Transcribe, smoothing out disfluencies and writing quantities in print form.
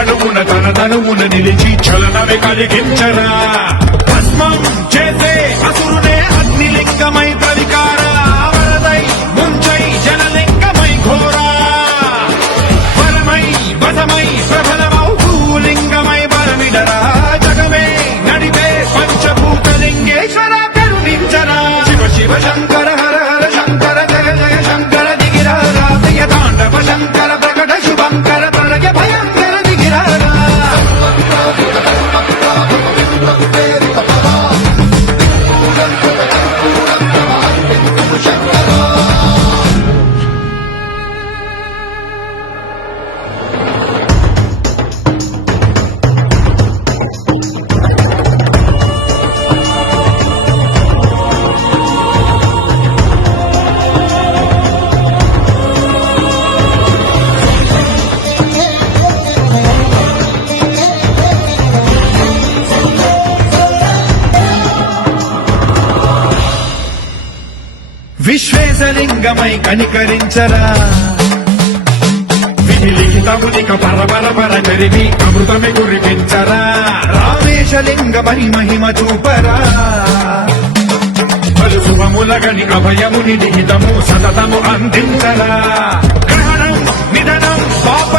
అణువణువున తన తనువున నిలిచి చలనమే కలిగించరా భస్మం చేసే అసురునే అగ్నిలింగమై ప్రవికార వరదై ముంచై జనలింగమై ఘోరా వరమై వసమై ప్రబలమౌ భూలింగమై బలమిడరా జగమే నడిపే పంచభూతలింగేశ్వర కరుణించరా శివ శివ శంకర హర హర శంకర జయ జయ శంకర దిగిరారా జయ తాండవ శంకర ప్రకట శుభంకర తరగ భయంకర దిగిరారా విశ్వేశలింగమై కనికరించరా విధిలిఖితమునిక పరపర పర చరివి అమృతమి కురిపించరా రామేశలింగమని మహిమ చూపరా పలు శుభములగని అభయముని లిఖితము సతతము అందించరా గ్రహణం నిధనం పాప